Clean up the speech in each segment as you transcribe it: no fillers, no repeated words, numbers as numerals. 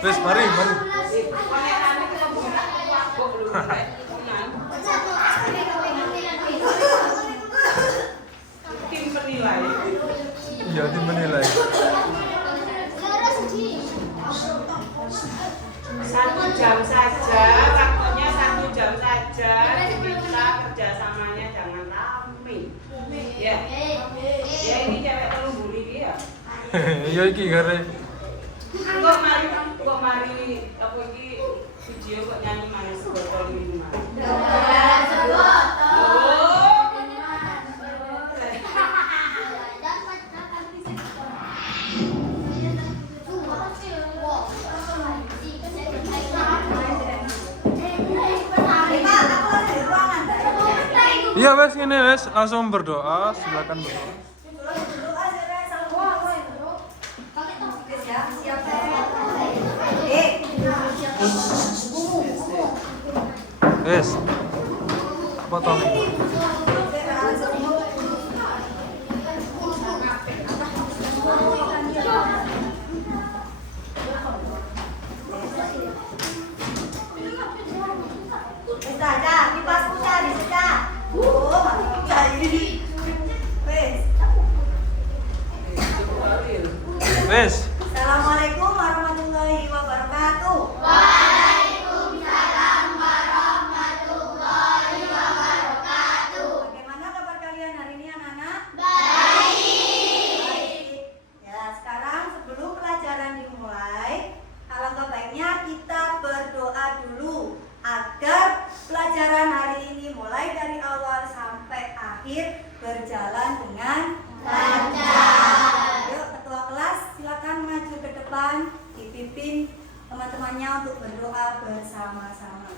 Wes, mari. Tim penilai. Iya, tim menilai. 1 jam saja, waktunya 1 jam saja. Kita kerjasamanya jangan rame. Ya, ya ini cewek tolong buli dia. Iya iki gare. Kok mari apa iki video kok nyanyi manis botol minuman. Iya wes ini wes langsung berdoa, silakan berdoa. Wes. Potong. Wes. Assalamualaikum warahmatullahi wabarakatuh. Waalaikumsalam warahmatullahi wabarakatuh. Bagaimana kabar kalian hari ini anak-anak? Baik. Ya, sekarang sebelum pelajaran dimulai, alangkah baiknya kita berdoa dulu agar pelajaran hari ini mulai dari awal sampai akhir berjalan dengan lancar. Yuk, ketua kelas silakan maju ke depan, dipimpin teman-temannya untuk berdoa bersama-sama.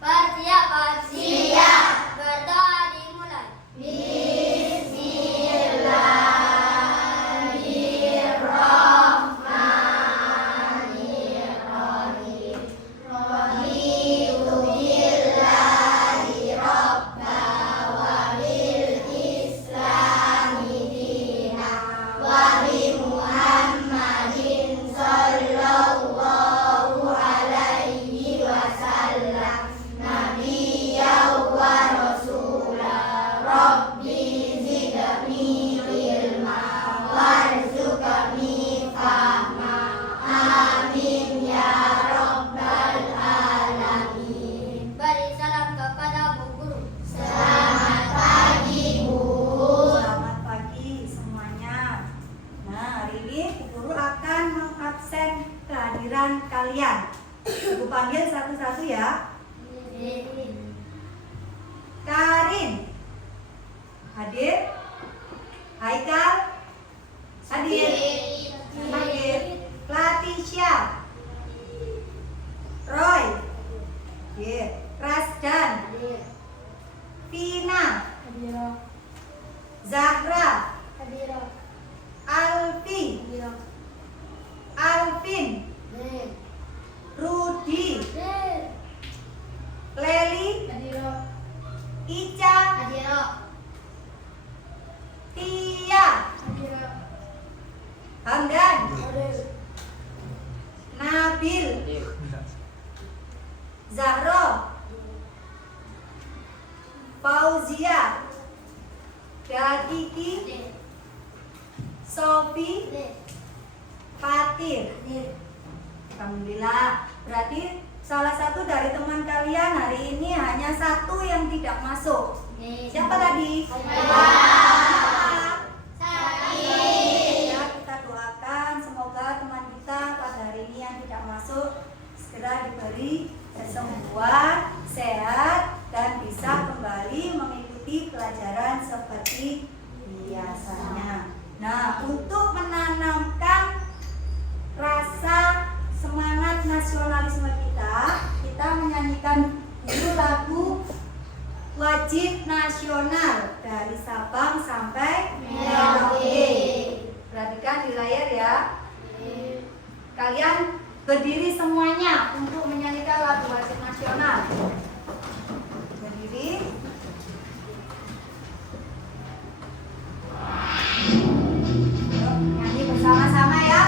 Persiapan. Siap. Berdoa dimulai. Bismillahirrahmanirrahim. Raditu billahi robba wa bil islami dina wa bi Muhammadin sallallahu alaihi wasallam nabiyyan wa rasula. Rabbi zidni ilma warzuqni fahma. Amin ya rabbal alamin. Beri salam kepada Bu Guru. Selamat pagi Bu. Selamat pagi semuanya. Nah, hari ini Bu Guru akan mengabsen kehadiran kalian. Ibu panggil satu-satu ya. Karin hadir. Haikal hadir. Hadir. Latisha. Roy hadir. Rasdan. Vina. Zahra. Alfi. Alvin. Rudi. Leli. Ica. Tia. Hamdan. Nabil. Zahro. Fauzia. Datiki. Sofi. Fatir. Alhamdulillah. Berarti salah satu dari teman kalian hari ini hanya satu yang tidak masuk. Siapa tadi? Ya, kita doakan semoga teman kita pada hari ini yang tidak masuk segera diberi kesembuhan, sehat, dan bisa kembali mengikuti pelajaran seperti biasanya. Nah, untuk menanamkan rasa semangat nasionalisme kita menyanyikan dulu lagu wajib nasional dari Sabang sampai Merauke. Perhatikan di layar ya. Kalian berdiri semuanya untuk menyanyikan lagu wajib nasional. Berdiri. Yuk, nyanyi bersama-sama ya.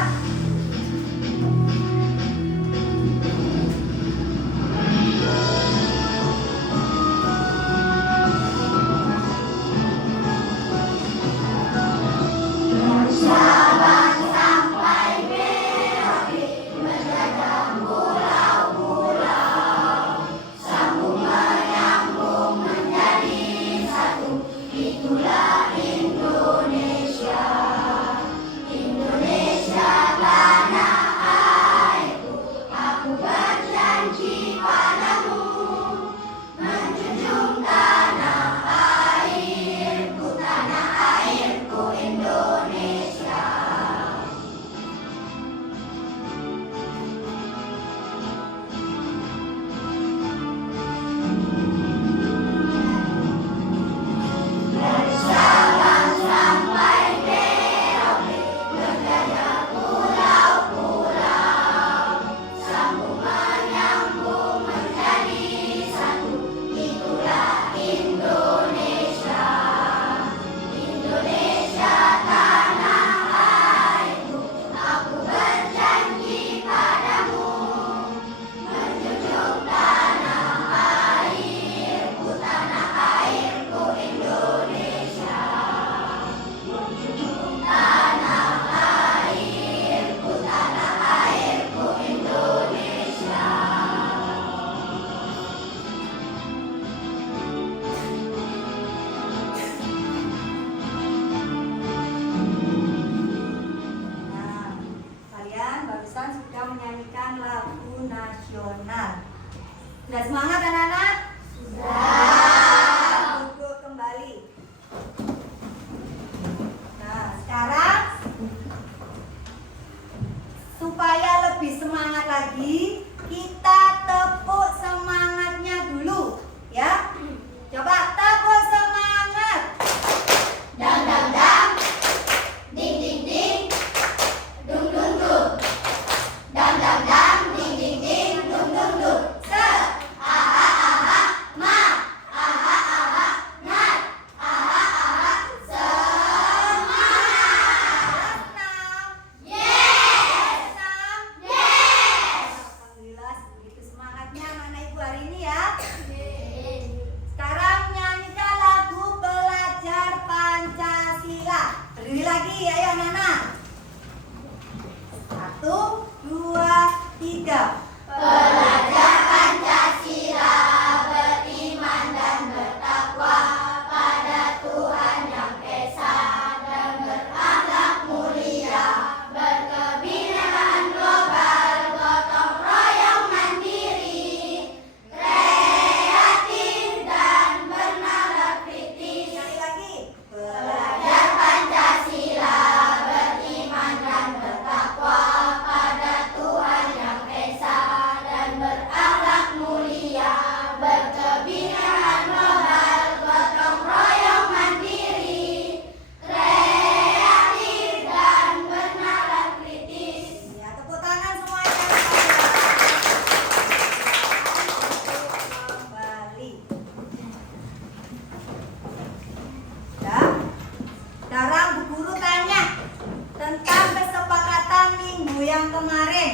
yang kemarin?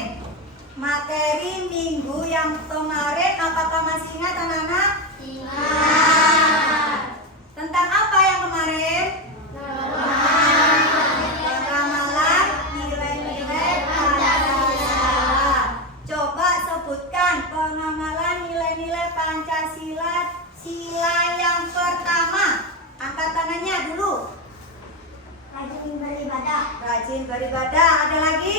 Materi minggu yang kemarin apakah masih ingat anak-anak? Ingat. Tentang apa yang kemarin? Ramalan nilai-nilai Pancasila. Coba sebutkan penghamalan nilai-nilai Pancasila sila yang pertama. Angkat tangannya dulu. Rajin beribadah. Rajin beribadah. Ada lagi?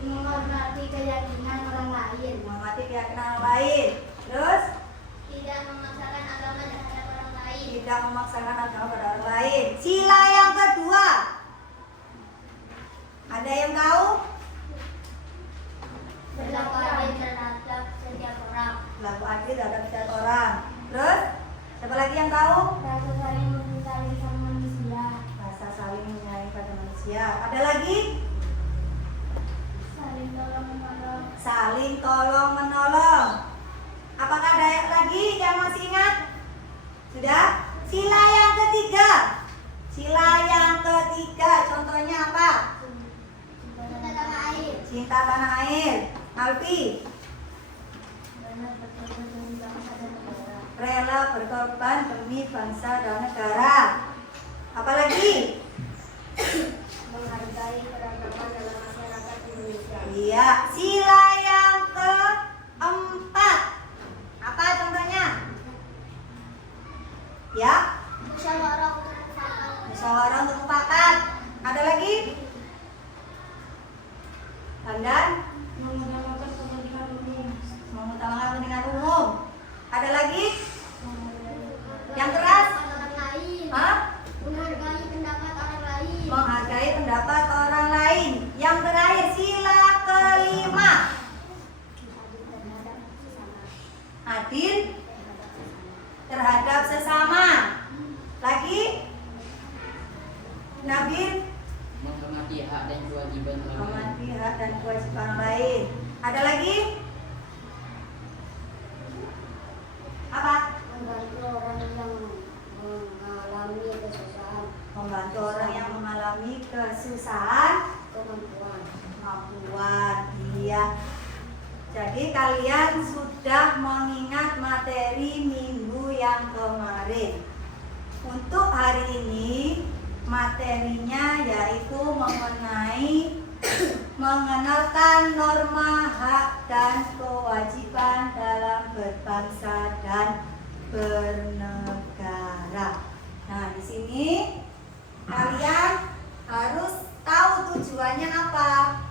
Menghormati keyakinan orang lain. Menghormati keyakinan orang lain. Terus? Tidak memaksakan agama terhadap orang lain. Tidak memaksakan agama pada orang lain. Sila yang kedua. Ada yang tahu? Berlaku adil terhadap setiap orang. Berlaku adil terhadap setiap orang. Terus? Siapa lagi yang tahu? Rasa saling mencintai sama manusia. Rasa saling menyayangi pada manusia. Ada lagi? Saling tolong menolong. Saling tolong menolong. Apakah ada lagi yang masih ingat? Sudah? Sila yang ketiga. Sila yang ketiga contohnya apa? Cinta tanah air. Cinta tanah air. Alfi, Benar berkorban demi bangsa dan negara. rela berkorban demi bangsa dan negara. Apalagi? Menghargai keragaman dalam masyarakat Indonesia. Iya. Sila yang keempat. Apa contohnya? Ya. Musyawarah untuk mufakat. Musyawarah untuk mufakat. Ada lagi? Dan Mengutamakan kepentingan umum. mengutamakan kepentingan umum. Ada lagi? Yang keras? Orang lain. Hah? Menghargai pendapat orang lain. Menghargai pendapat orang lain. Yang terakhir sila kelima. Adil terhadap sesama. Lagi? Nabil? Menghormati hak dan kewajiban orang lain. Menghormati hak dan kewajiban orang lain. Ada lagi? Apa? Membantu orang yang mengalami kesusahan. Membantu orang yang mengalami kesusahan. Kemampuan. Iya. Jadi kalian sudah mengingat materi minggu yang kemarin. Untuk hari ini materinya yaitu mengenalkan norma hak dan kewajiban dalam berbangsa dan bernegara. Nah, di sini kalian harus tahu tujuannya apa.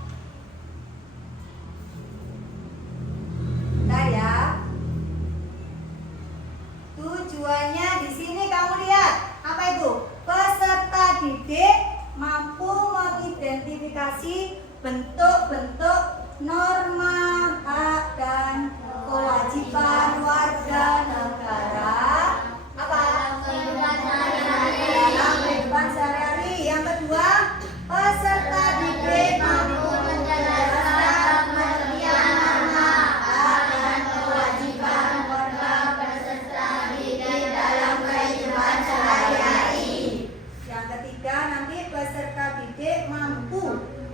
Bentar ya. Tujuannya di sini kamu lihat apa itu? Peserta didik mampu mengidentifikasi bentuk-bentuk norma hak dan kewajiban warga negara apa? Dalam kehidupan sehari-hari. Yang kedua, peserta didik mampu menjelaskan pengertian norma hak dan kewajiban warga peserta didik dalam kehidupan sehari-hari. Yang ketiga, nanti peserta didik mampu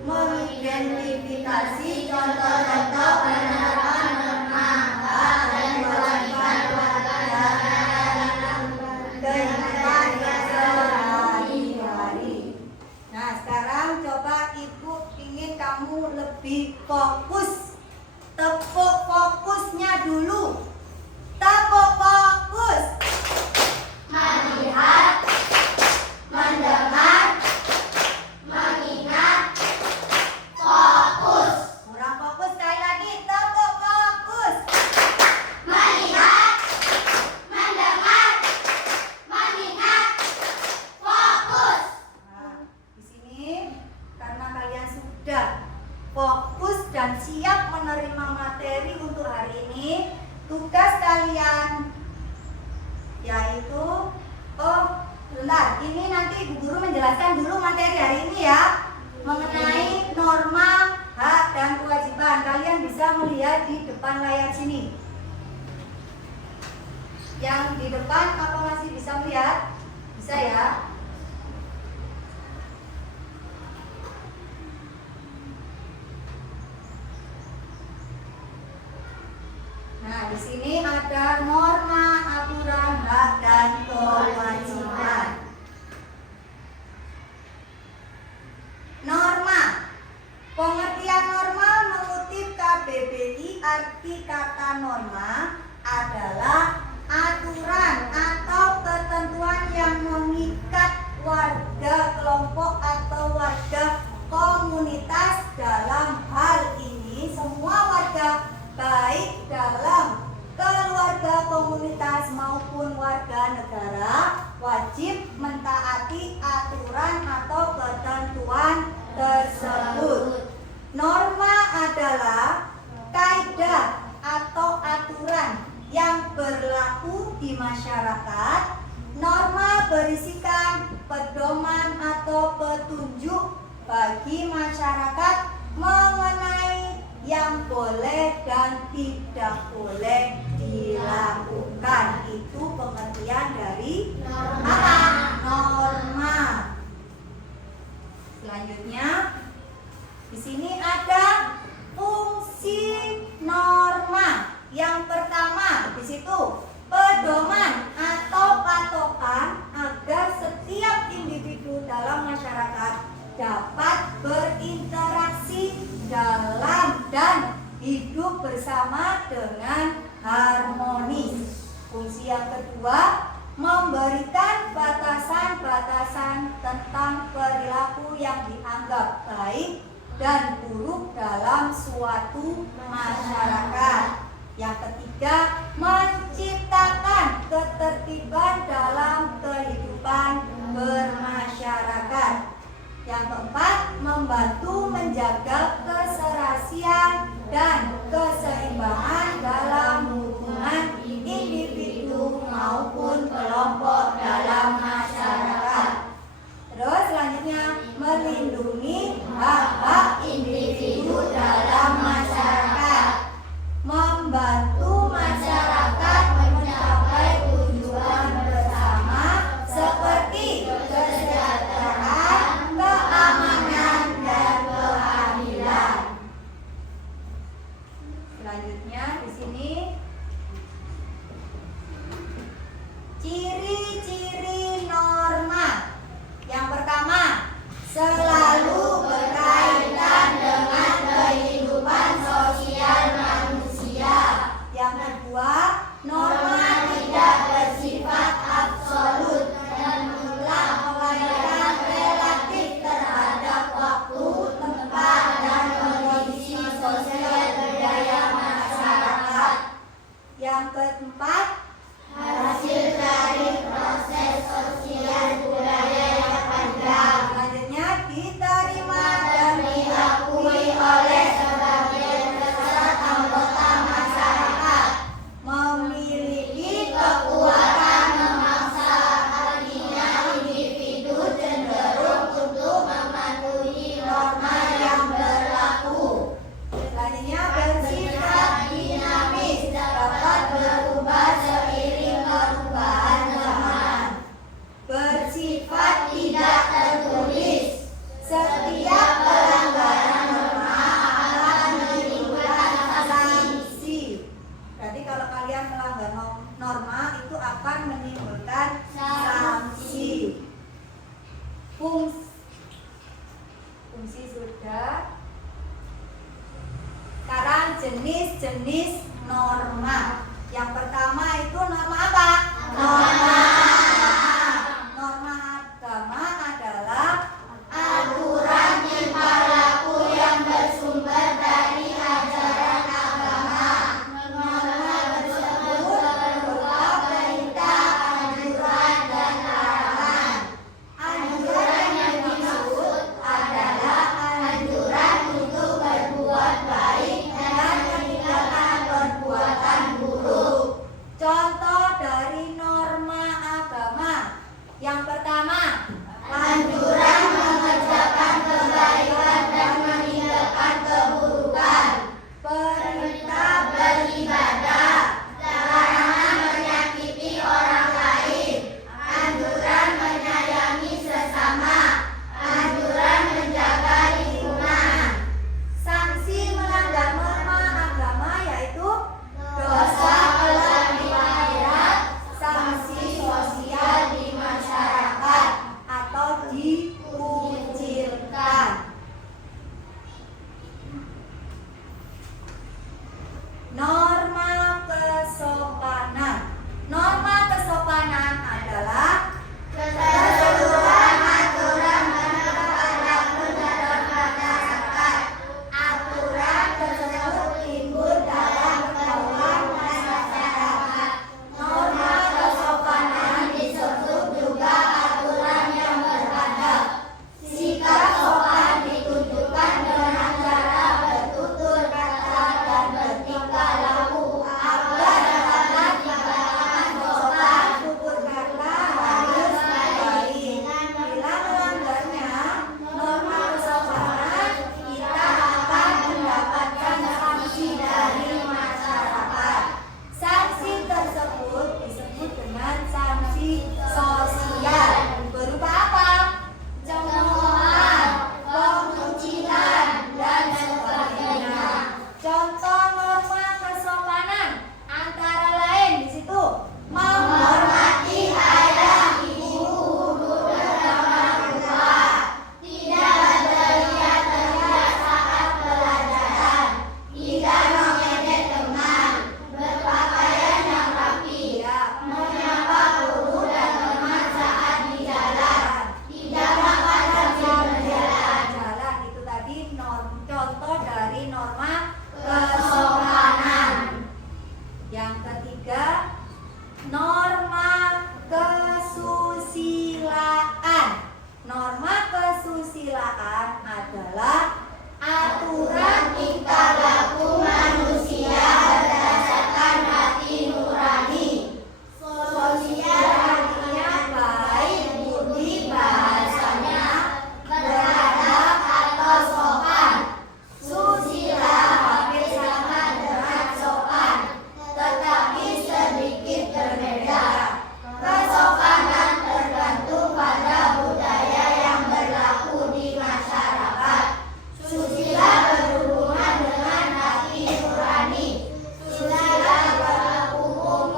mengidentifikasi contoh-contoh penerapan norma hak dan kewajiban warga negara dalam kehidupan sehari-hari. Nah, sekarang coba ibu ingin kamu lebih fokus. Tepuk fokusnya dulu. Tepuk fokus. Melihat, mendengar, mengingat, fokus. Kurang fokus sekali lagi. Tepuk fokus. Melihat, mendengar, mengingat, fokus. Nah, di sini karena kalian sudah fokus dan siap menerima materi untuk hari ini, tugas kalian yaitu bentar, ini nanti Bu Guru menjelaskan dulu materi hari ini ya, mengenai norma hak dan kewajiban. Kalian bisa melihat di depan layar sini. Yang di depan apa masih bisa melihat? Bisa ya? mentaati aturan atau ketentuan tersebut. Norma adalah kaidah atau aturan yang berlaku di masyarakat. Norma berisikan pedoman atau petunjuk bagi masyarakat mengenai yang boleh dan tidak boleh dilakukan. Itu pengertian dari apa? Norma. Selanjutnya di sini ada fungsi norma. Yang pertama di situ pedoman atau patokan agar setiap individu dalam masyarakat dapat berinteraksi dalam dan hidup bersama dengan harmonis. Fungsi yang kedua, memberikan batasan-batasan tentang perilaku yang dianggap baik dan buruk dalam suatu masyarakat. Yang ketiga, menciptakan ketertiban dalam kehidupan bermasyarakat. Yang keempat, membantu menjaga keserasian dan keseimbangan dalam hubungan individu maupun kelompok dalam masyarakat. Terus selanjutnya, melindungi hak-hak individu dalam masyarakat, membantu masyarakat mencapai tujuan bersama seperti kesejahteraan, keamanan, dan keadilan. Selanjutnya di sini ciri-ciri norma. Yang pertama, selalu berkaitan dengan kehidupan sosial manusia. Yang kedua, norma tidak bersifat absolut dan mutlak, melainkan relatif terhadap waktu, tempat, dan kondisi sosial budaya masyarakat. Yang keempat, hasil dari proses sosial budaya yang panjang. Selanjutnya, diterima dan diakui oleh sebagian besar anggota masyarakat, memiliki kekuatan memaksa, artinya individu cenderung untuk mematuhi norma yang berlaku. Selanjutnya, bersifat dinamis, dapat berubah seiring perubahan zaman. Bersifat tidak tertulis, setiap pelanggaran norma akan menimbulkan sanksi. Berarti kalau kalian melanggar norma itu akan menimbulkan sanksi. Fungsi sudah. Sekarang jenis-jenis norma. Yang pertama itu norma apa? Norma. Norma agama adalah aturan perilaku yang bersumber dari ajaran agama. Norma tersebut berupa perintah, anjuran, dan larangan. Anjuran yang dimaksud adalah anjuran untuk berbuat baik dan meninggalkan Norma kesusilaan adalah aturan tingkah laku manusia berdasarkan hati nurani. Sosial artinya baik budi bahasanya, beradab atau sopan. Susila hampir sama dengan sopan, tetapi sedikit berbeda. Kesopanan tergantung pada budaya yang berlaku di masyarakat. Susila berhubungan dengan hati nurani. Susila berlaku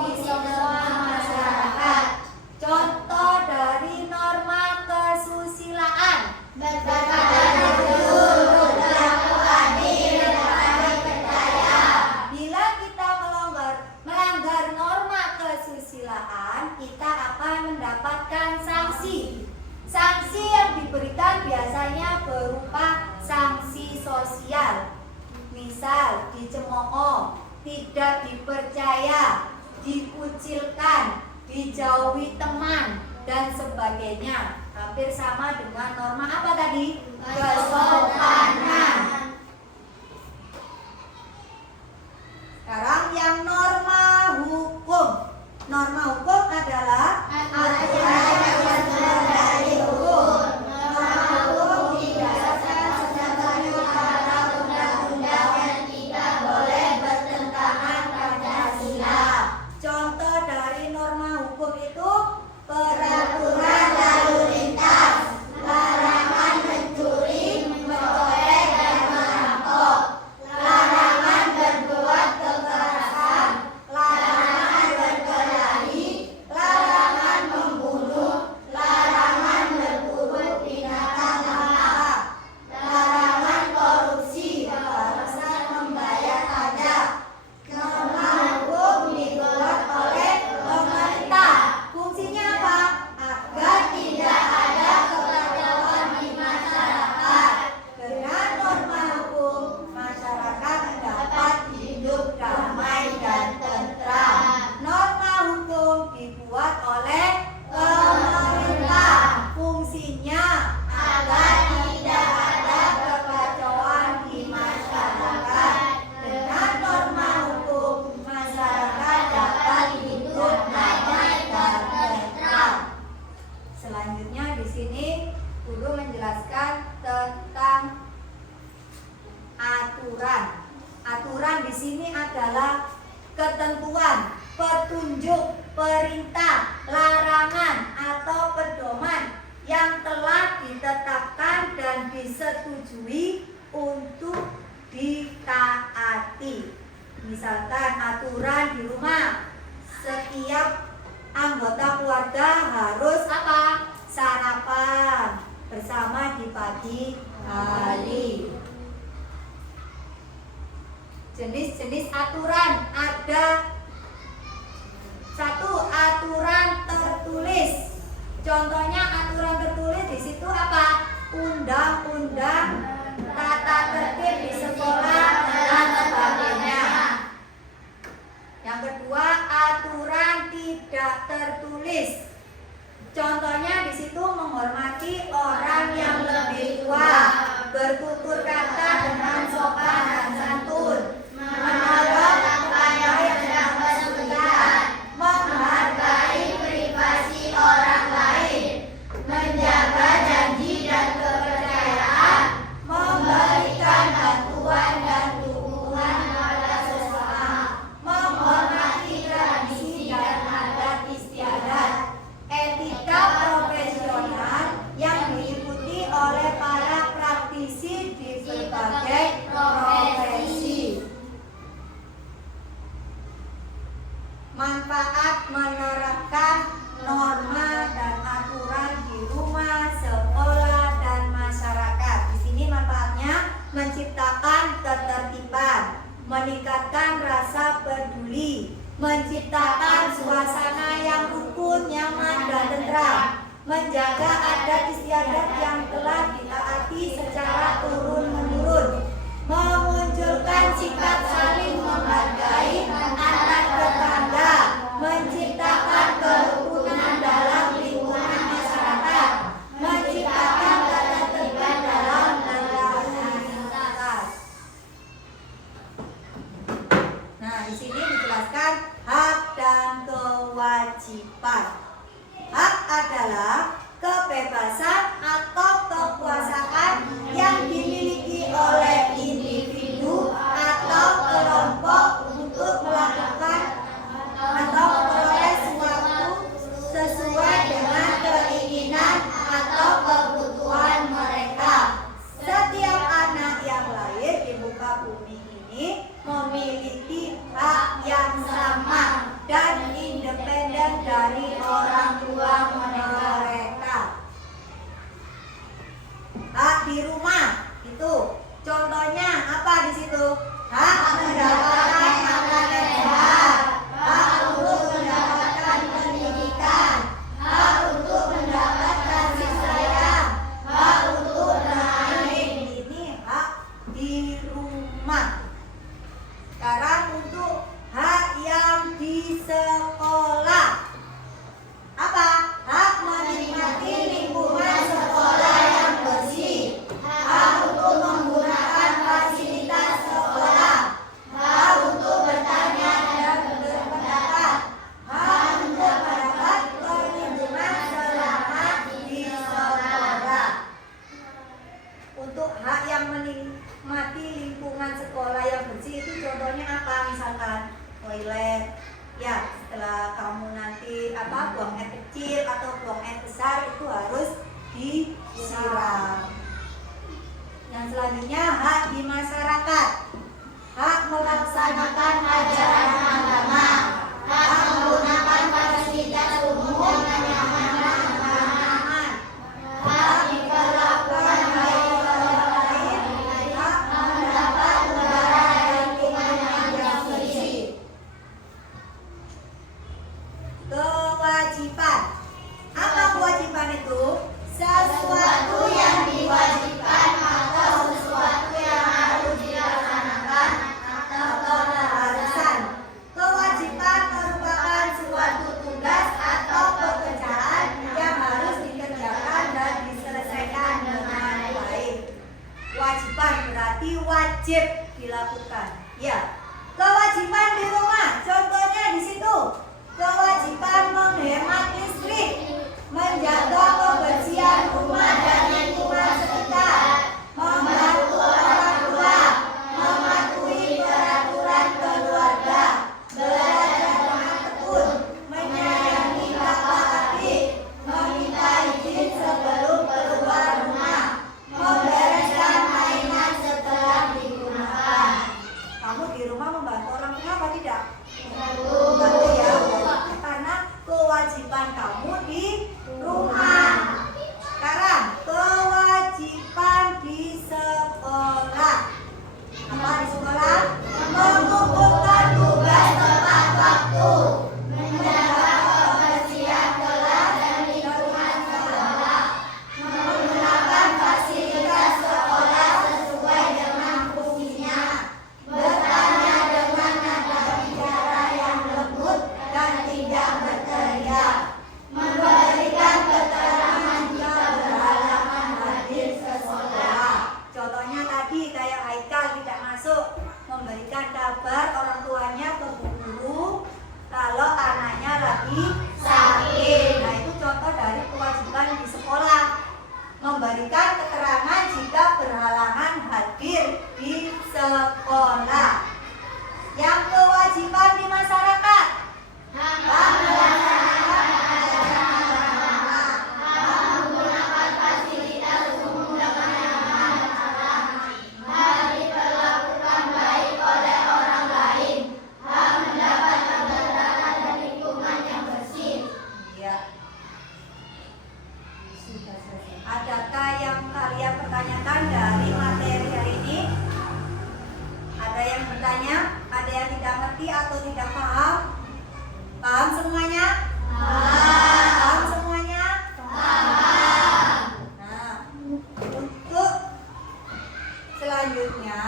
di semua masyarakat. Contoh dari norma kesusilaan: berkata jujur, berlaku adil, saling percaya. Bila kita melanggar norma kesusilaan, kita akan mendapatkan sanksi. Sanksi yang diberikan biasanya berupa sanksi sosial. Misal dicemooh, tidak dipercaya, dikucilkan, dijauhi teman, dan sebagainya. Hampir sama dengan norma apa tadi? Kesopanan. Sekarang yang norma hukum. Norma hukum adalah aturan yang bersumber dari hukum. Norma hukum didasarkan sebagai pada undang-undang yang tidak boleh bertentangan Pancasila. Contoh dari norma hukum itu peraturan lalu lintas, larangan mencuri, mencolek, dan merampok, larangan berbuat kekerasan, larangan berkelahi, larangan membunuh, larangan berburu binatang langka, larangan korupsi, batasan membayar pajak. Norma hukum dibuat oleh pemerintah. Fungsinya apa? Agar tidak ada kekacauan di masyarakat. Dengan norma hukum, masyarakat dapat hidup damai dan tentram. Norma hukum dibuat oleh pemerintah. Fungsinya agar tidak ada kekacauan di masyarakat. Dengan norma hukum, masyarakat dapat hidup damai dan tentram. Selanjutnya di sini guru menjelaskan tentang aturan. Aturan di sini adalah ketentuan, petunjuk, perintah, larangan atau pedoman yang telah ditetapkan dan disetujui untuk ditaati. Misalkan aturan di rumah, setiap anggota keluarga harus apa? Sarapan bersama di pagi hari. Jenis-jenis aturan ada: satu, aturan tertulis. Contohnya aturan tertulis di situ apa? Undang-undang, tata tertib di sekolah, dan sebagainya. Yang kedua, aturan tidak tertulis. Contohnya di situ menghormati orang yang lebih tua, bertutur kata dengan sopan dan santun, menolong kepada yang sedang kesulitan, menghargai privasi orang lain, menjaga janji dan kepercayaan, memberikan bantuan dan dukungan pada sesama, menghormati tradisi dan adat istiadat. Etika profesional yang diikuti oleh para praktisi di berbagai profesi. Manfaat menerapkan norma dan aturan di rumah, sekolah, dan masyarakat. Di sini manfaatnya menciptakan ketertiban, meningkatkan rasa peduli, menciptakan suasana yang rukun, nyaman, dan tentram, menjaga adat istiadat yang telah ditaati secara turun-menurun, memunculkan sikap saling menghargai antar tetangga, menciptakan kerukunan dalam lingkungan masyarakat, menciptakan kebebasan atau kekuasaan yang dimiliki oleh individu atau kelompok untuk melakukan atau memperoleh suatu sesuai dengan keinginan atau kebutuhan mereka. Setiap anak yang lahir di muka bumi ini memiliki hak yang sama dan independen dari orang tua mereka. Hak di rumah itu contohnya apa di situ? Hak mendapatkan makanan sehat, hak untuk mendapatkan pendidikan, hak untuk mendapat kasih sayang, hak untuk bermain. Ini hak di rumah. Sekarang untuk hak yang di sekolah. Apa? Hak menikmati lingkungan sekolah yang bersih, hak untuk menggunakan fasilitas sekolah, hak untuk bertanya dan berpendapat, hak untuk mendapat perlindungan selama di sekolah. Untuk hak yang menikmati lingkungan sekolah yang bersih itu contohnya apa? Misalkan toilet, ya setelah kamu nanti buang air kecil atau buang air besar itu harus disiram. Yang selanjutnya hak di masyarakat, hak melaksanakan ajaran agama, hak menggunakan fasilitas umum dengan nyaman dan aman, hak diperlakukan baik oleh orang lain, hak mendapat udara dan lingkungan yang bersih. Kewajiban. Apa kewajiban itu? Sesuatu yang diwajibkan atau sesuatu yang harus dilaksanakan atau keharusan. Kewajiban merupakan suatu tugas atau pekerjaan yang harus dikerjakan dan diselesaikan dengan baik. Kewajiban berarti wajib dilakukan. Ya. Kewajiban di rumah, contohnya di situ. Kewajiban menghemat listrik, menjaga kebersihan rumah dan lingkungan sekitar, membantu orang tua, mematuhi peraturan keluarga, belajar dengan tekun, menyayangi kakak adik, meminta izin sebelum keluar rumah, membereskan mainan setelah digunakan. Kamu di rumah membantu orang tua apa tidak? Membantu ya, karena kewajiban kamu di rumah. Sekarang kewajiban di sekolah. Apa di sekolah? Mengumpulkan tugas tepat waktu, menjaga kebersihan kelas dan lingkungan sekolah, menggunakan fasilitas sekolah sesuai dengan fungsinya, bertanya dengan nada bicara yang lembut dan tidak berteriak, memberikan keterangan jika berhalangan hadir ke sekolah. Contohnya tadi kayak Haikal tidak masuk, memberikan kabar orang tuanya ke bu guru kalau anaknya lagi sakit. Nah itu contoh dari kewajiban di sekolah, memberikan keterangan jika berhalangan hadir di sekolah. Yang kewajiban di masyarakat, hak melaksanakan ajaran agama, hak menggunakan fasilitas umum dengan nyaman dan aman, hak diperlakukan baik oleh orang lain, hak mendapat udara dan lingkungan yang bersih. Ya. Adakah yang kalian pertanyakan dari materi hari ini? Ada yang bertanya? Ada yang tidak ngerti atau tidak paham? Paham semuanya? Paham semuanya? Paham. Nah, untuk selanjutnya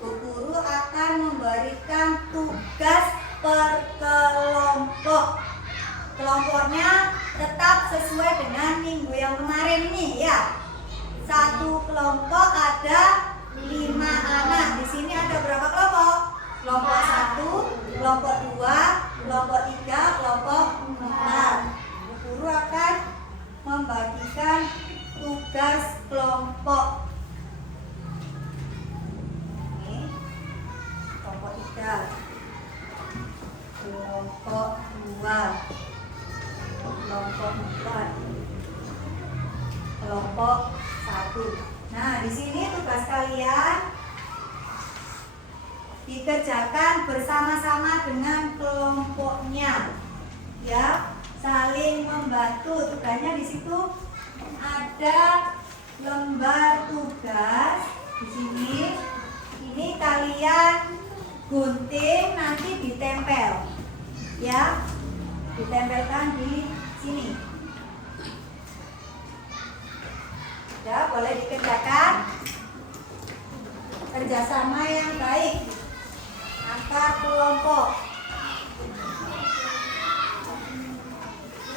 Bu Guru akan memberikan tugas per kelompok. Kelompoknya tetap sesuai dengan minggu yang kemarin ini ya. Satu kelompok ada 5 anak. Di sini ada berapa kelompok? Kelompok 1, kelompok 2, kelompok 3, kelompok 4. Bu Guru akan membagikan tugas kelompok. Ini kelompok 3, kelompok 2, kelompok 4, kelompok 1. Nah, di sini tugas kalian dikerjakan bersama-sama dengan kelompoknya, ya, saling membantu. Tugasnya di situ ada lembar tugas di sini. Ini kalian gunting, nanti ditempel, ya, ditempelkan di sini. Ya, boleh dikerjakan. Kerjasama yang baik antar kelompok.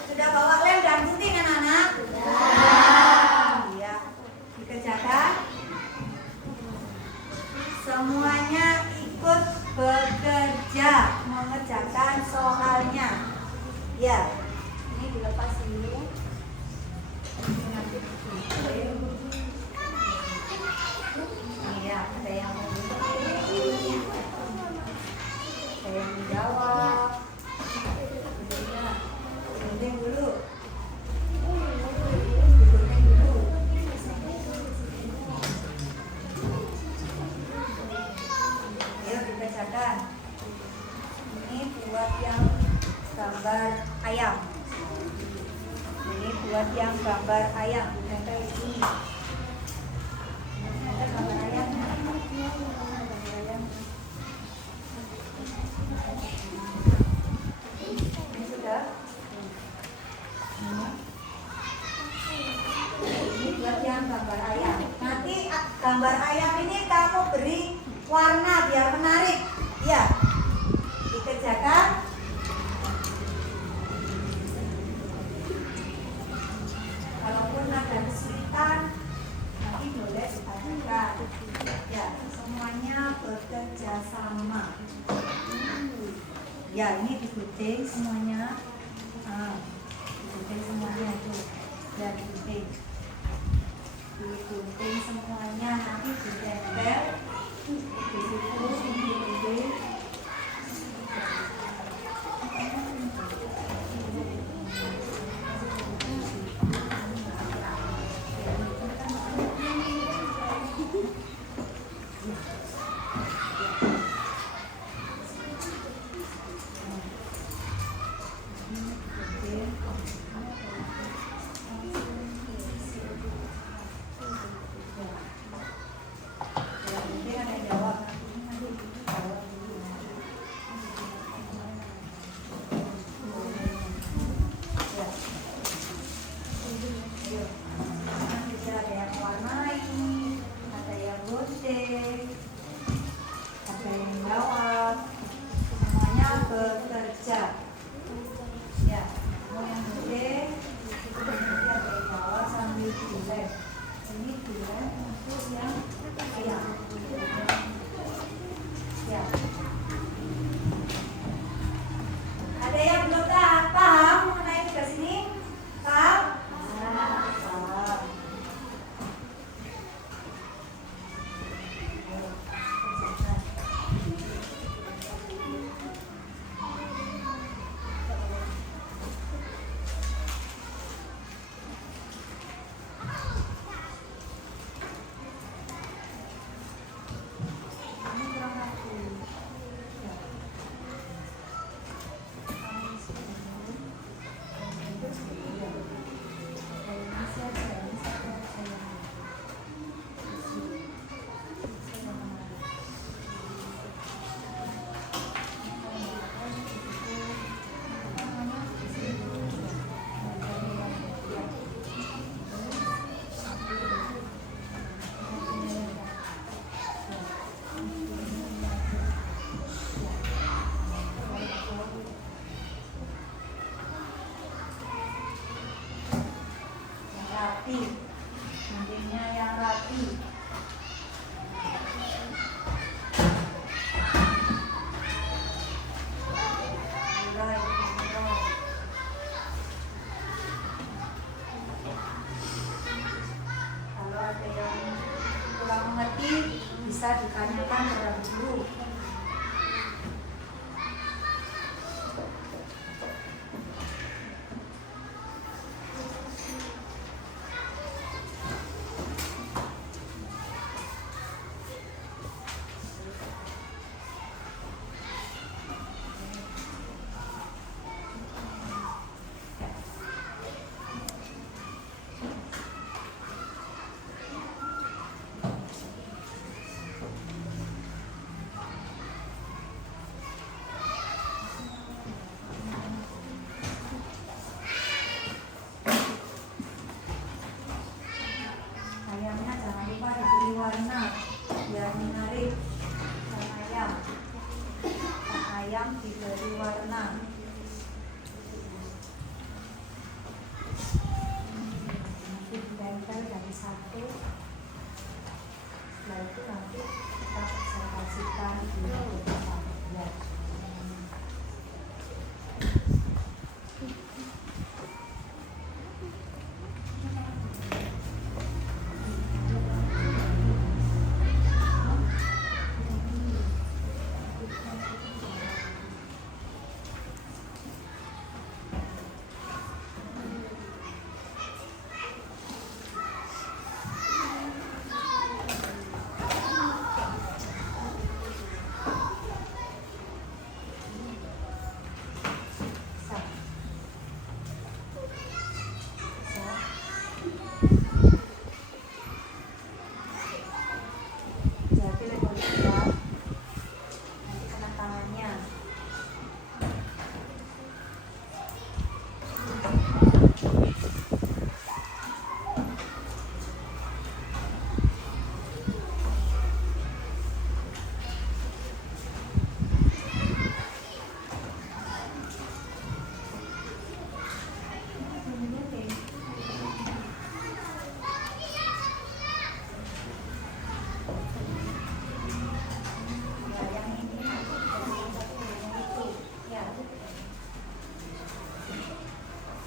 Sudah bawa lem dan gunting anak-anak? Sudah. Iya. Dikerjakan. Semuanya ikut bekerja mengerjakan soalnya. Ya. Ini dilepas dulu. Ini nanti iya, ada yang mau ada yang menjawab. Gunting dulu. Gunting dulu. Ayo dikerjakan. Ini buat yang gambar ayam. Ini buat yang gambar ayam. Ditempel di sini. Ada gambar ayam. Gambar ayam. Ini sudah. Ini buat yang gambar ayam. Nanti gambar ayam ini kamu beri warna biar menarik. Ya. Dikerjakan. Kalaupun ada kesulitan, nanti boleh ditanyakan. Ya, semuanya bekerja sama. Ya, ini digunting semuanya. Digunting semuanya itu. Ya, digunting. Digunting semuanya, nanti ditempel di situ, digunting. Ada yang belum paham mengenai tugas ini? Paham? Paham. Ini kurang rapi. Rapi, guntingnya yang rapi. Mulai. bisa ditanyakan kepada guru. Ayamnya jangan lupa diberi warna biar menarik. Ayam diberi warna. Nanti ditempel dari satu. Setelah itu nanti kita observasikan di beberapa bagian.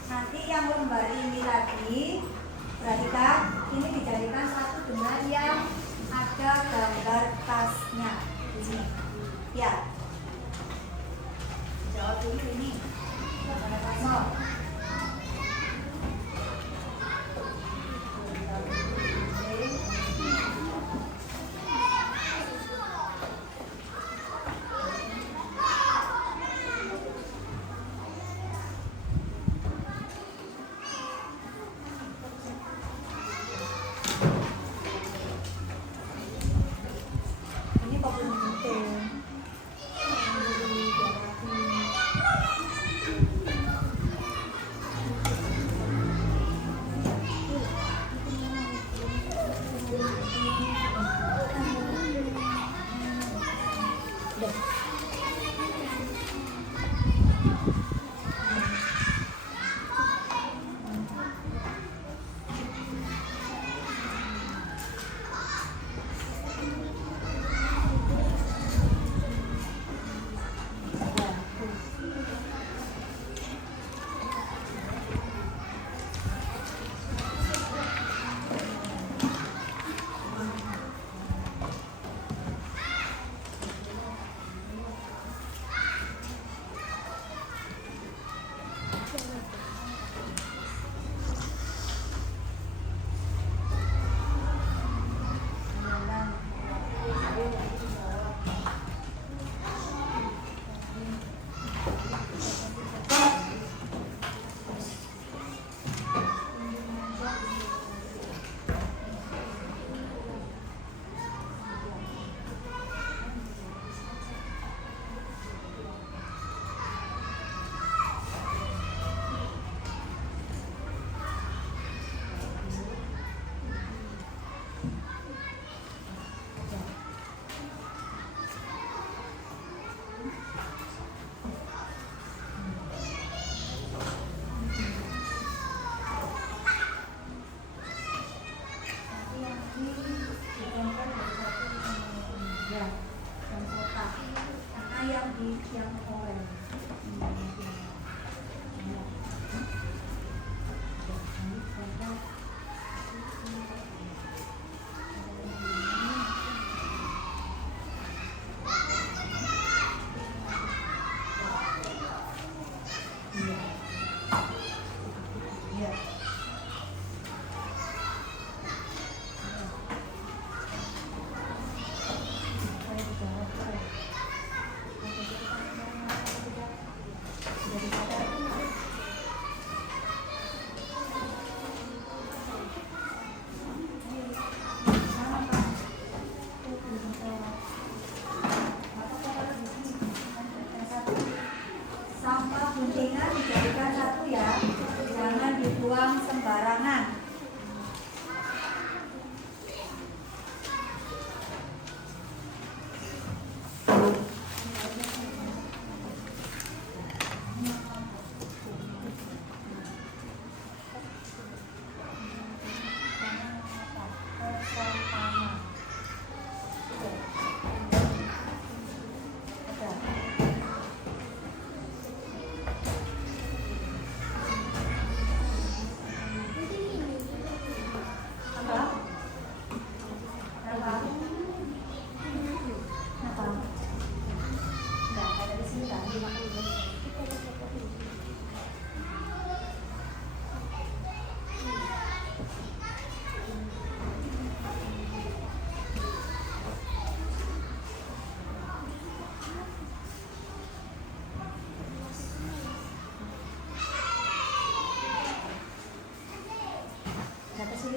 Nanti yang lembar ini lagi, perhatikan, ini dijadikan satu dengan yang ada gambar tasnya di sini. Ya, jawab dulu ini. Gambar tas. Ini kok belum penting.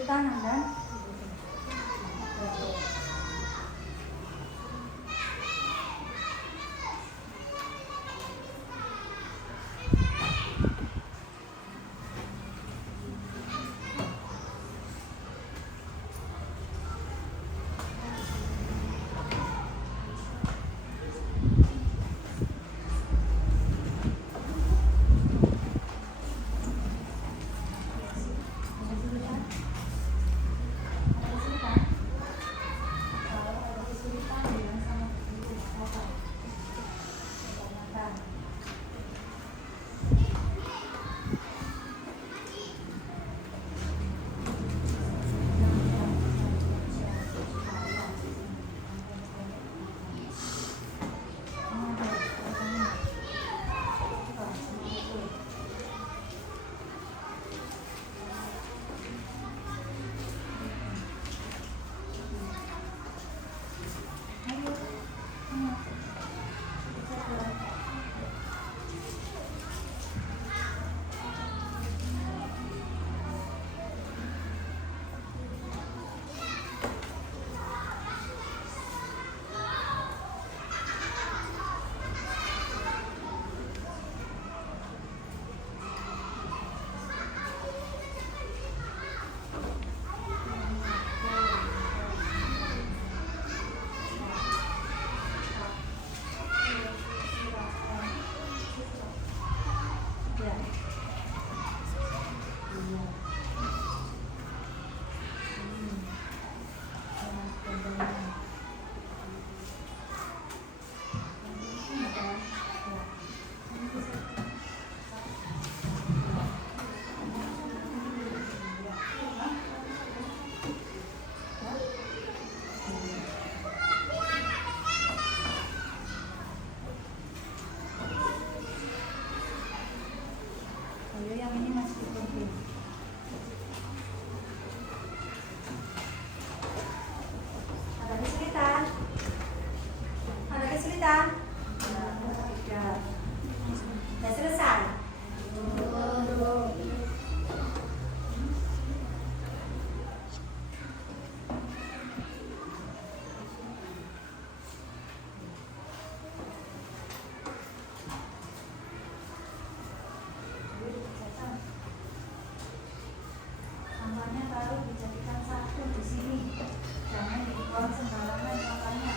kesulitan dan yang ini masih diperbin. Ada kesulitan? Ada kesulitan? Tidak. Sudah selesai? Sampahnya taruh dijadikan satu di sini, jangan dibuang sembarangan sampahnya.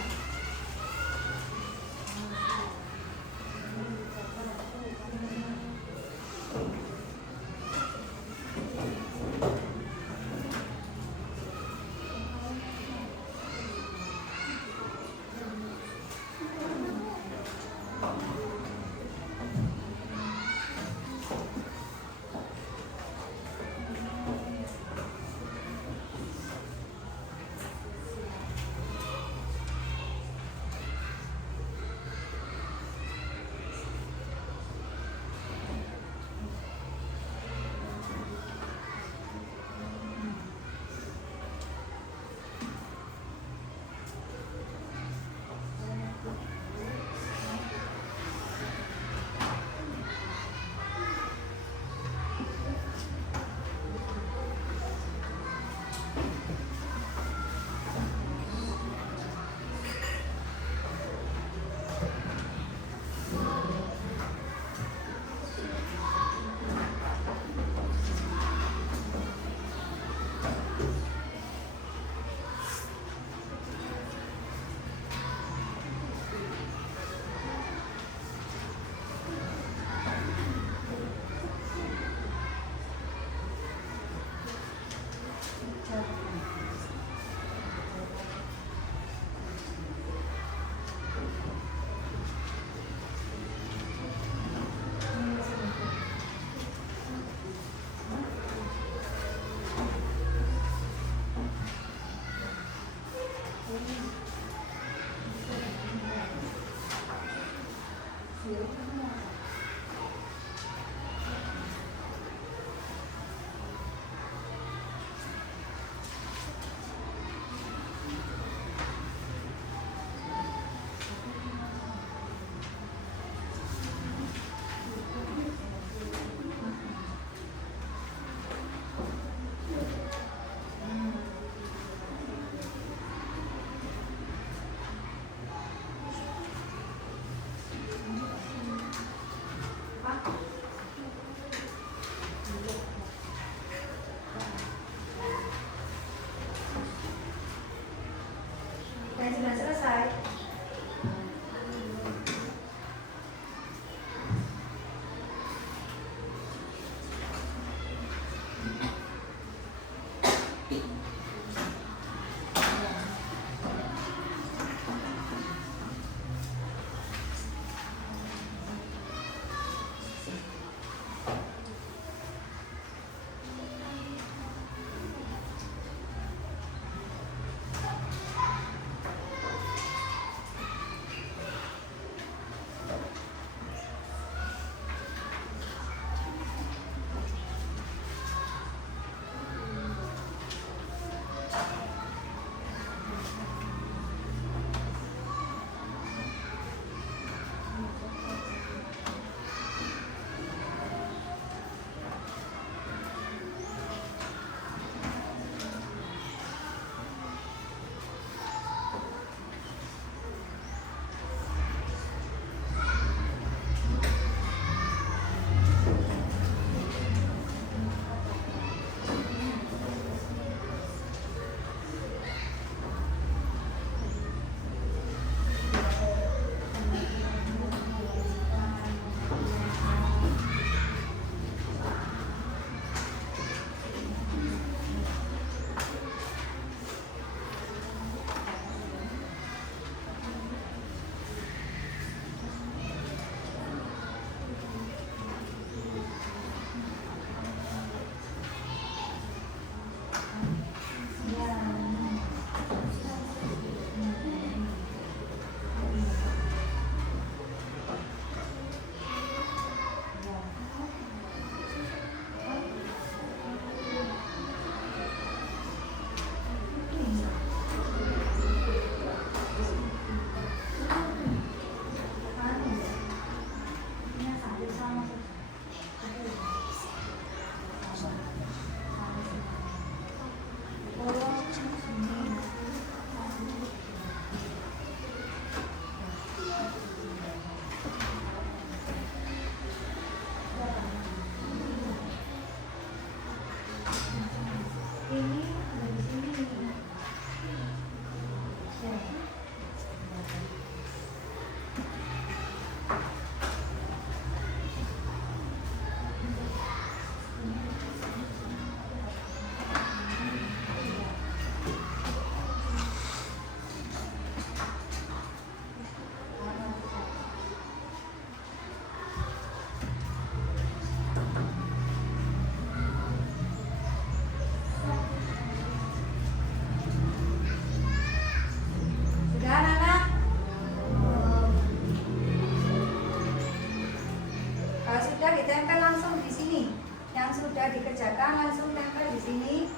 sudah dikerjakan langsung tempel di sini.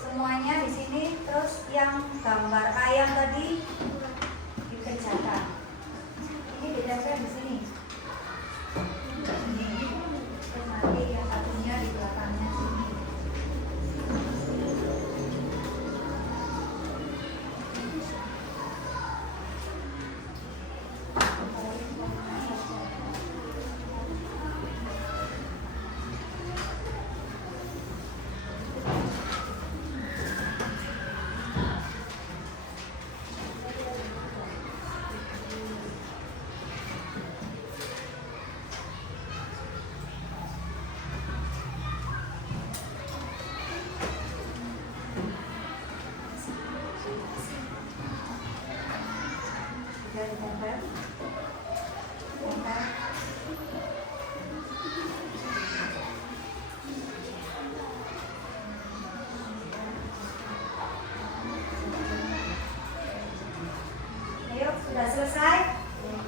Semuanya di sini. Terus yang gambar ayam tadi dikerjakan. Ini ditempel di sini. Terus nanti yang satunya di belakangnya sini. Sudah ditempel. Tempel. Ayo, sudah selesai?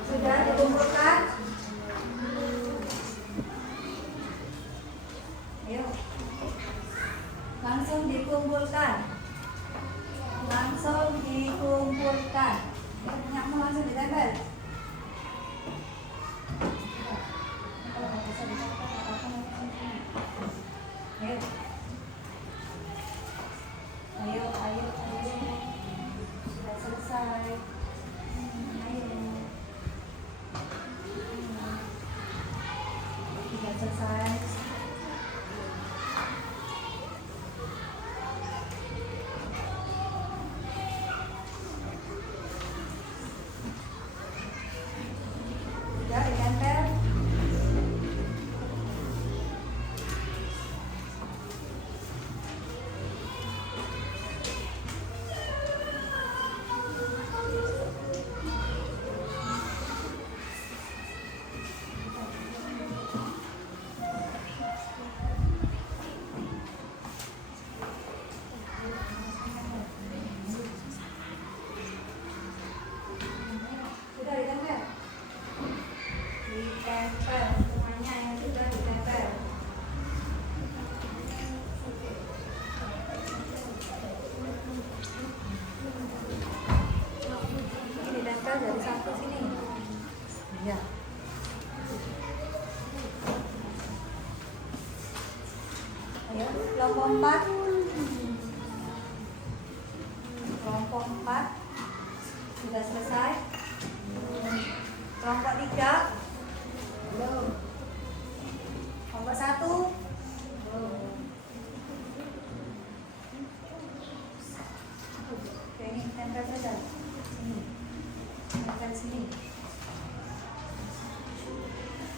Sudah dikumpulkan? Ayo. Langsung dikumpulkan. Langsung dikumpulkan. Ya, punyakmu langsung ditempel. Kalau nggak bisa ditempel, nggak apa-apa, langsung sini. Ayo. Ayo, ayo, ayo. Sudah selesai. Ayo. Sudah selesai. Sudah ditempel. Sudah ditempel. Ditempel semuanya yang sudah ditempel. Ini ditempel dari satu sini. Ya. Ayo, kelompok 4. Kelompok 4 sudah selesai. Kelompok 3 belum. Kelompok 1 belum. Oke, ini tempel saja. Sini. Tempel sini.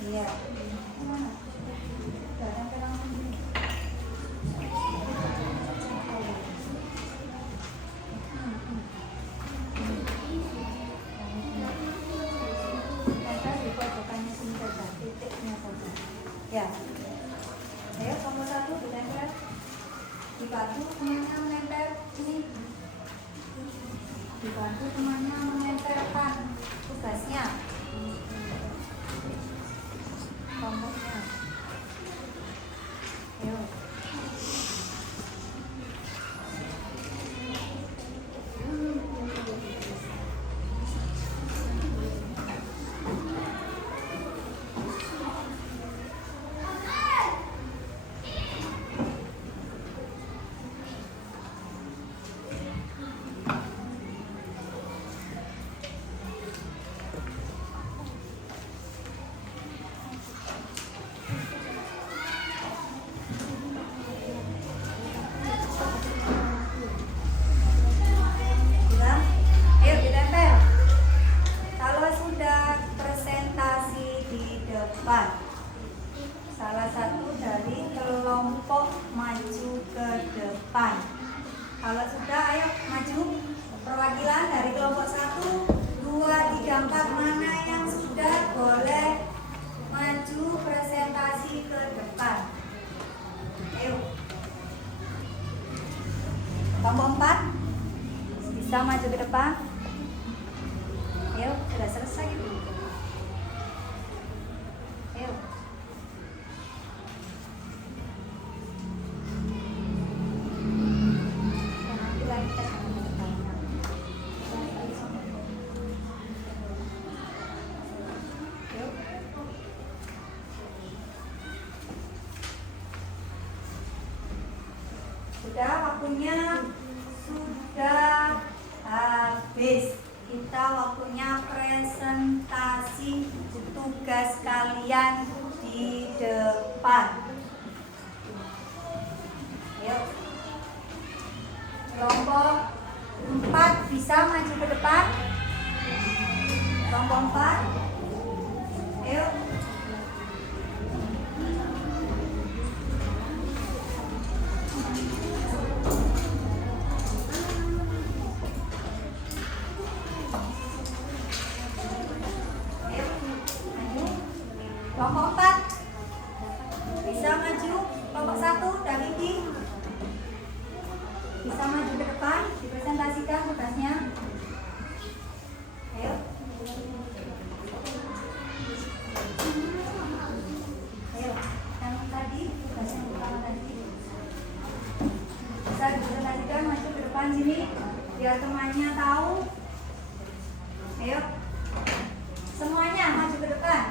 Iya. Mana? Sudah tempel langsung sini. Tempel di pojokannya sini saja, titiknya saja. Ya. Ayo, kelompok 1 ditempel. Dibantu temannya menempel ini. Dibantu temannya menempelkan tugasnya. Kelompoknya. Ayo. Sudah? Ayo ditempel. Kalau sudah presentasi di depan, salah satu dari kelompok maju ke depan. Kalau sudah, ayo maju. Perwakilan dari kelompok 1, 2, 3, 4 mana yang sudah boleh maju presentasi ke depan. Ayo. Kelompok 4 bisa maju ke depan. Ayo, sudah selesai itu. Ayo. sudah, waktunya sudah habis. Kita waktunya presentasi tugas kalian di depan. Ayo. Kelompok 4 bisa maju ke depan. Kelompok 4. Ayo. Kelompok 4 bisa maju. Kelompok 1 Davidi bisa maju ke depan, dipresentasikan tugasnya. Ayo. Ayo, yang tadi tugasnya pertama tadi bisa dipresentasikan, maju ke depan sini biar temannya tahu. Ayo, semuanya maju ke depan.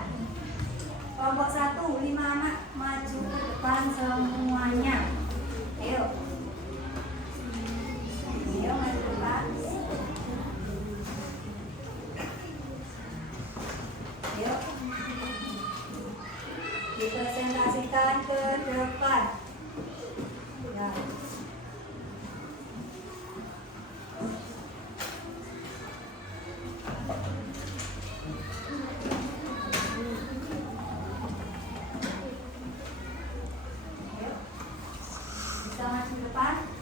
Kelompok 1, 5 anak maju ke depan semuanya. Ayo. Ayo maju ke depan. Ayo. Dipresentasikan ke depan. Ya.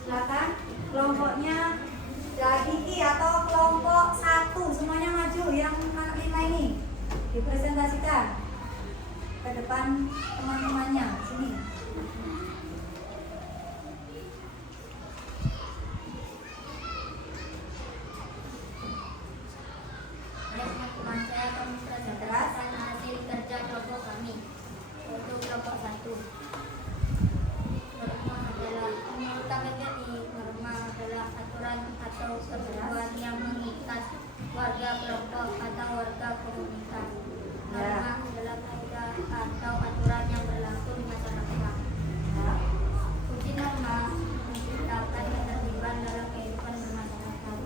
Silakan. Kelompoknya Davidi atau kelompok 1 semuanya maju, yang anak 5 ini dipresentasikan ke depan teman-temannya. Sini. Teman-teman, saya akan mempresentasikan hasil kerja kelompok kami. Untuk kelompok 1. Norma adalah menurut KBBI, norma adalah aturan atau ketentuan yang mengikat warga kelompok atau warga komunitas. Norma adalah kaidah atau aturan yang berlaku di masyarakat. Fungsi norma menciptakan ketertiban dalam kehidupan bermasyarakat.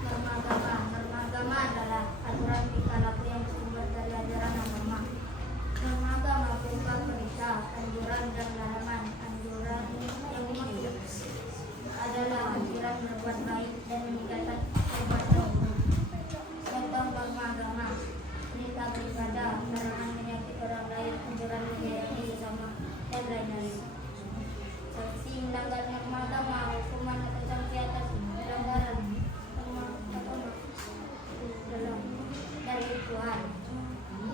Norma agama adalah adalah aturan tingkah laku yang bersumber dari ajaran agama. Norma agama berupa perintah, anjuran, dan larangan. Anjuran yang dimaksud adalah anjuran berbuat baik dan meninggalkan perbuatan buruk. Contoh norma agama: perintah beribadah, larangan menyakiti orang lain, anjuran menyayangi sesama, dan lain-lain. Sanksi melanggar norma agama, hukuman atau sanksi atas pelanggaran norma agama dalam dari Tuhan.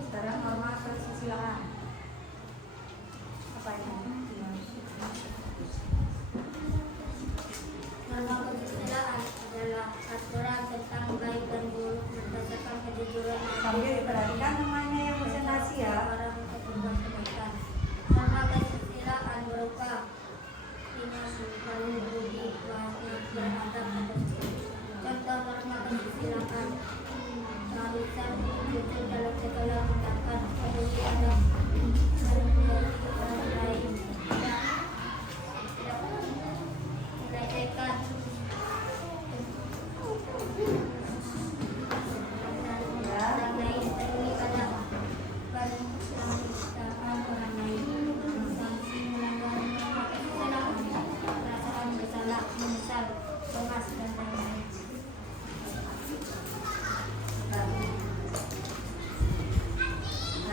Sekarang norma kesusilaan. Apa ini? Norma kesusilaan adalah aturan tentang baik dan buruk berdasarkan kejujuran Sambil diperhatikan temannya yang presentasi ya. orang untuk berbuat kebaikan. Norma kesusilaan berupa lalu budi, bahasa, beradab, dan contoh norma kesusilaan: keharusan jujur dalam segala tindakan, peduli adab, dan menjadi orang lain, tidak melecehkan, dan lain, peduli adab, penistaan orang lain. Sanksi melanggar norma kesusilaan: perasaan bersalah, menyesal, cemas, dan lain-lain.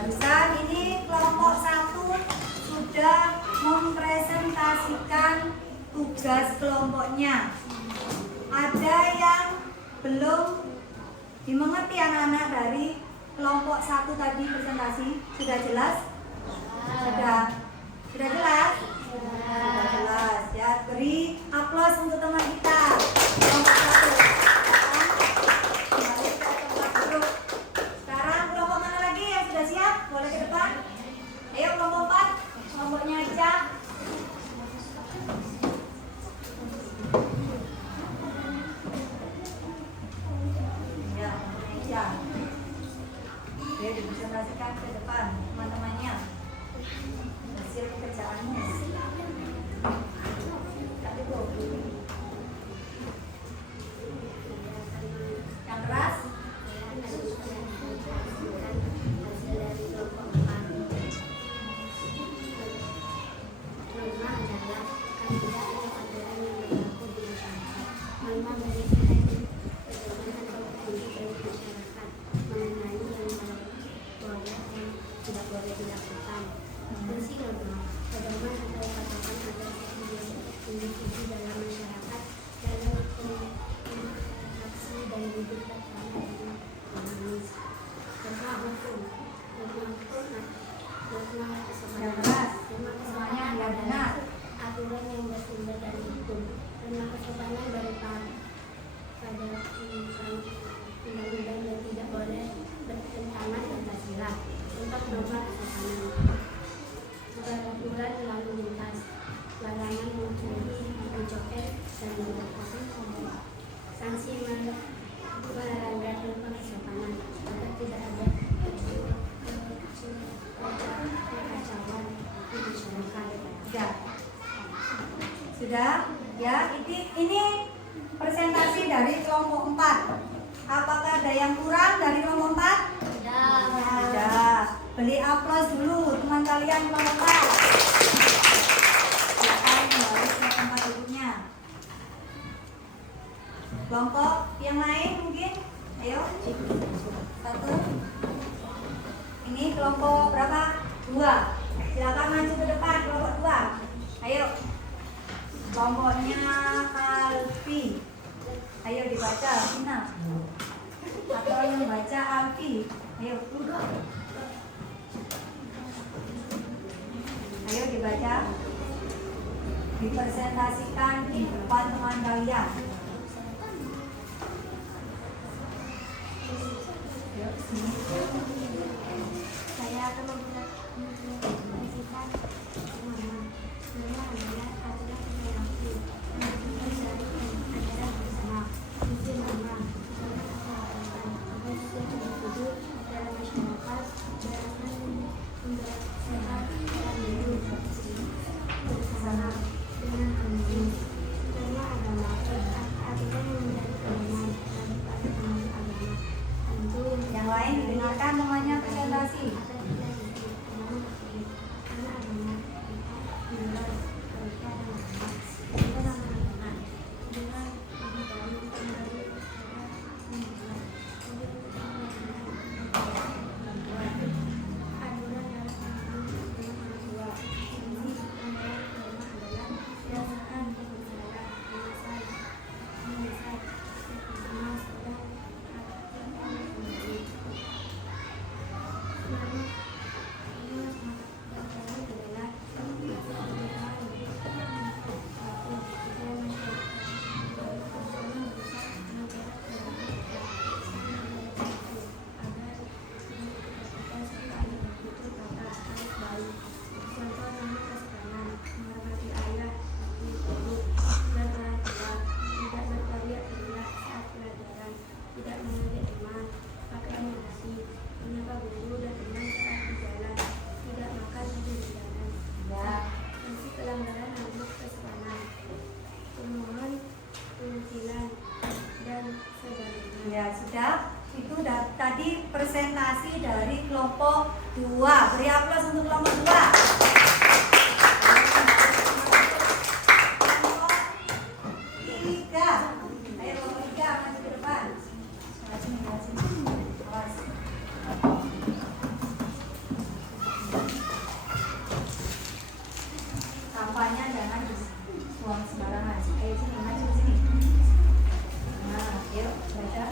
Barusan ini kelompok 1 sudah mempresentasikan tugas kelompoknya. Ada yang belum dimengerti anak-anak dari kelompok 1 tadi presentasi? Sudah jelas? Sudah jelas? Sudah jelas ya. Beri aplaus untuk teman kita kelompok 1. Kembali ke tempat duduk. Sekarang kelompok mana lagi yang sudah siap? Boleh ke depan. Ayo kelompok 4, kelompoknya Ica. Ya, Ica. Dia dipresentasikan ke depan teman-temannya. Hasil pekerjaanmu. dan hukum. Norma kesopanan berupa pada undang-undang dan tidak boleh bertentangan Pancasila. Untuk norma kesopanan, peraturan lalu lintas, larangan mencuri, mencoket, dan melakukan sanksi melanggar norma kesopanan agar tidak ada kekacauan di masyarakat. Sudah? Ya, ini presentasi dari kelompok 4. Apakah ada yang kurang dari kelompok 4? Ada. Beri aplaus dulu teman kalian kelompok 4. Silakan kembali ke tempat duduknya. Kelompok yang lain mungkin? Ayo. 1. Ini kelompok berapa? 2. Silakan maju ke depan kelompok 2. Ayo. Kelompoknya Alfi. Ayo dibaca, Sina. Atau yang baca Alfi. Ayo. Ayo dibaca. Dipresentasikan di depan teman kalian. Saya akan mempresentasikan Yang lain dengarkan namanya presentasi. Ya sudah, itu tadi presentasi dari kelompok 2. Beri aplaus untuk kelompok 2. Kelompok 3. Ayo kelompok 3 maju ke depan. Sini. Awas. Sampahnya jangan buang sembarangan. Ayo sini, maju sini. Nah, yuk baca.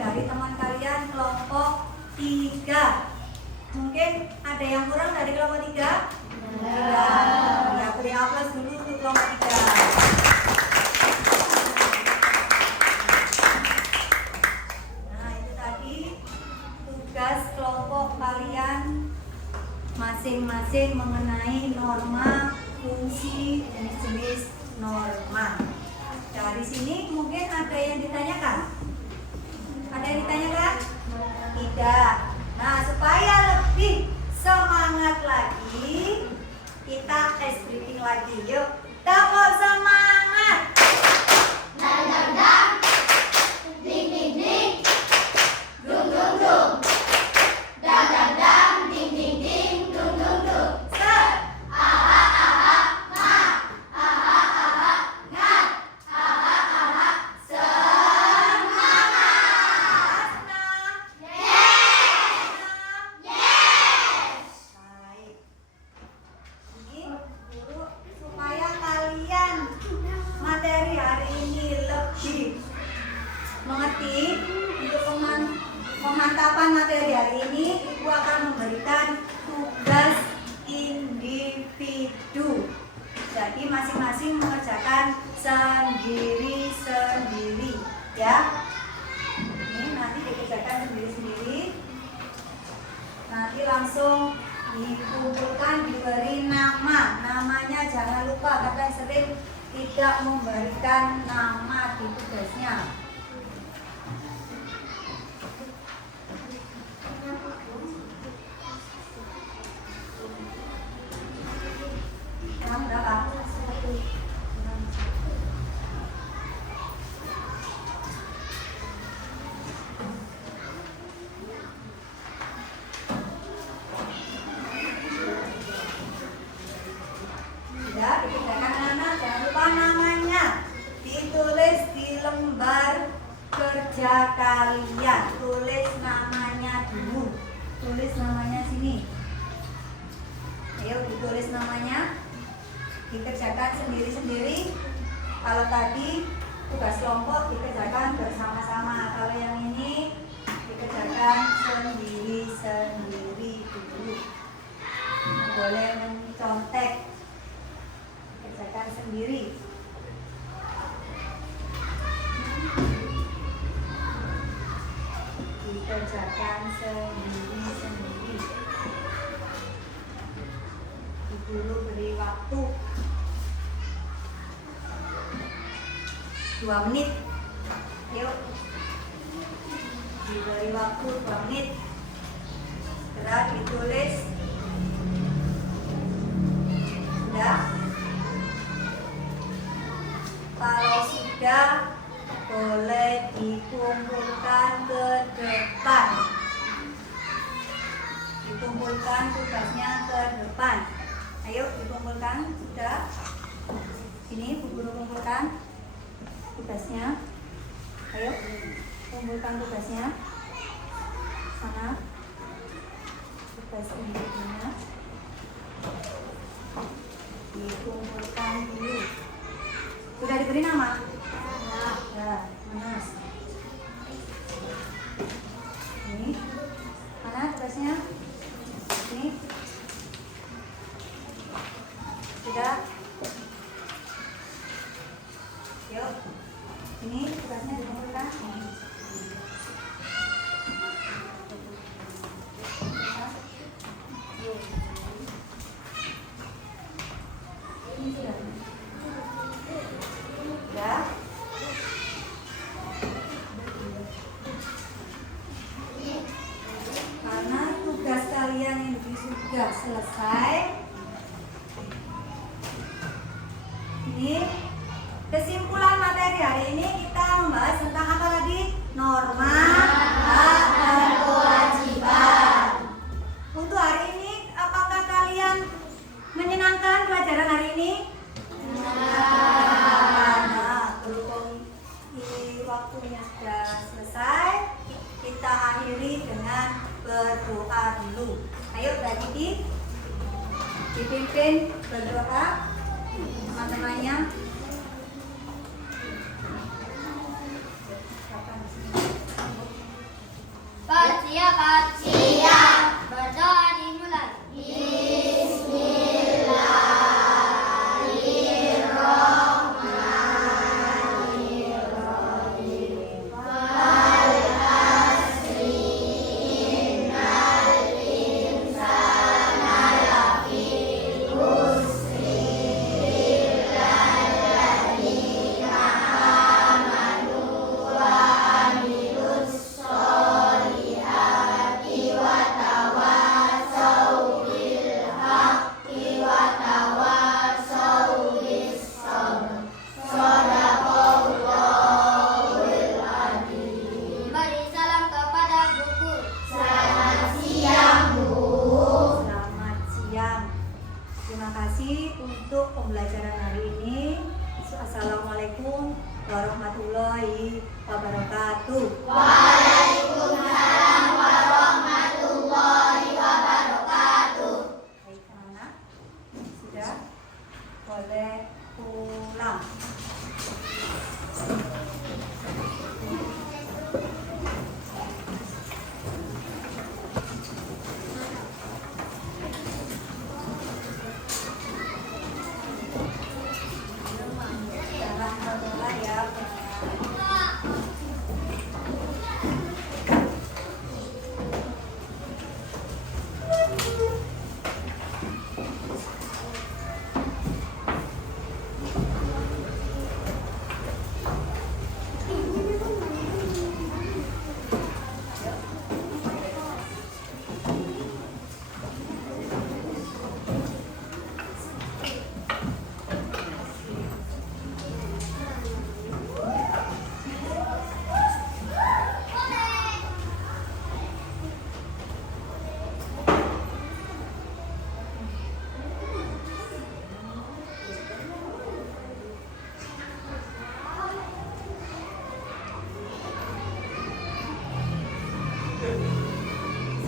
Dari teman kalian kelompok 3. Mungkin ada yang kurang dari kelompok 3? Ya, beri aplaus dulu untuk kelompok 3. Nah, itu tadi tugas kelompok kalian masing-masing mengenai norma, fungsi, jenis-jenis norma. Dari sini mungkin ada yang ditanyakan. penetapan materi hari ini, Ibu akan memberikan tugas individu. Jadi masing-masing mengerjakan sendiri-sendiri, ya. Ini nanti dikerjakan sendiri-sendiri. Nanti langsung dikumpulkan, diberi nama. Namanya jangan lupa, karena sering tidak memberikan nama di tugasnya. Nama berapa? Ya, dikerjakan anak-anak, jangan lupa namanya ditulis di lembar kerja kalian. Tulis namanya dulu. Tulis namanya sini. Ayo ditulis namanya. Dikerjakan sendiri-sendiri. Kalau tadi tugas kelompok dikerjakan bersama-sama. Kalau yang ini dikerjakan sendiri-sendiri dulu. Boleh mencontek. Kerjakan sendiri. Dikerjakan sendiri-sendiri. Guru beri waktu 2 menit. Yuk. Diberi waktu 2 menit. Segera ditulis. Sudah? Kalau sudah, boleh dikumpulkan ke depan. Dikumpulkan tugasnya ke depan. Ayo dikumpulkan, sudah. Sini Bu Guru kumpulkan tugasnya. Ayo kumpulkan tugasnya. Sana. Tugas individunya. Dikumpulkan dulu. Sudah diberi nama? Ya, mana? Ini. Mana tugasnya? Ini. Sudah. Yuk. Ini tugasnya dikumpulkan. Ini sudah. Ya. Karena tugas kalian ini sudah selesai. Ini kesimpulan materi hari ini, kita membahas tentang apa tadi? Norma hak dan kewajiban. Untuk hari ini, apakah kalian menyenangkan pelajaran hari ini? Berhubung waktunya sudah selesai, kita akhiri dengan berdoa dulu. Ayo Mbak Didi, dipimpin berdoa teman-temannya. Siap. Berdoa dimulai. Beri salam kepada buku. Selamat siang. Terima kasih untuk pembelajaran hari ini. Assalamualaikum warahmatullahi wabarakatuh. Waalaikumsalam warahmatullahi wabarakatuh. Baik anak, sudah boleh pulang.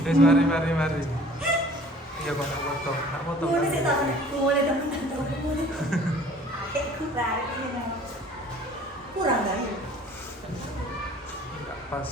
Wes mari. Iya kok nak foto. Mulai sih tahu nih, mulai temen tahu mulai. Aku tarik ini kurang gak ya? Enggak pas.